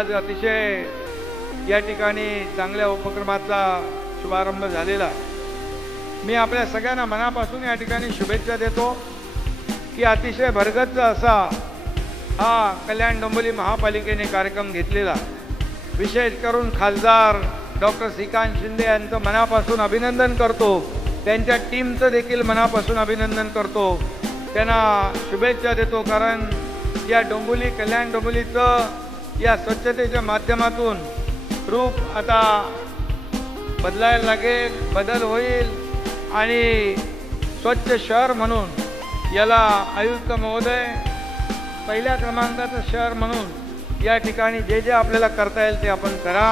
आज अतिशय या ठिकाणी चांगल्या उपक्रमाचा शुभारंभ झालेला आहे। मी आपल्या सगळ्यांना मनापासून या ठिकाणी शुभेच्छा देतो की अतिशय भरगच्च असा हा कल्याण डोंबिवली महापालिकेने कार्यक्रम घेतलेला। विशेष करून खासदार डॉक्टर श्रीकांत शिंदे यांचं मनापासून अभिनंदन करतो, त्यांच्या टीमचं देखील मनापासून अभिनंदन करतो, त्यांना शुभेच्छा देतो। कारण या डोंबिवली कल्याण डोंबिवलीचं या स्वच्छतेच्या माध्यमातून रूप आता बदलायला लागेल, बदल होईल आणि स्वच्छ शहर म्हणून याला आयुक्त महोदय पहिल्या क्रमांकाचं शहर म्हणून या ठिकाणी जे जे आपल्याला करता येईल ते आपण करा।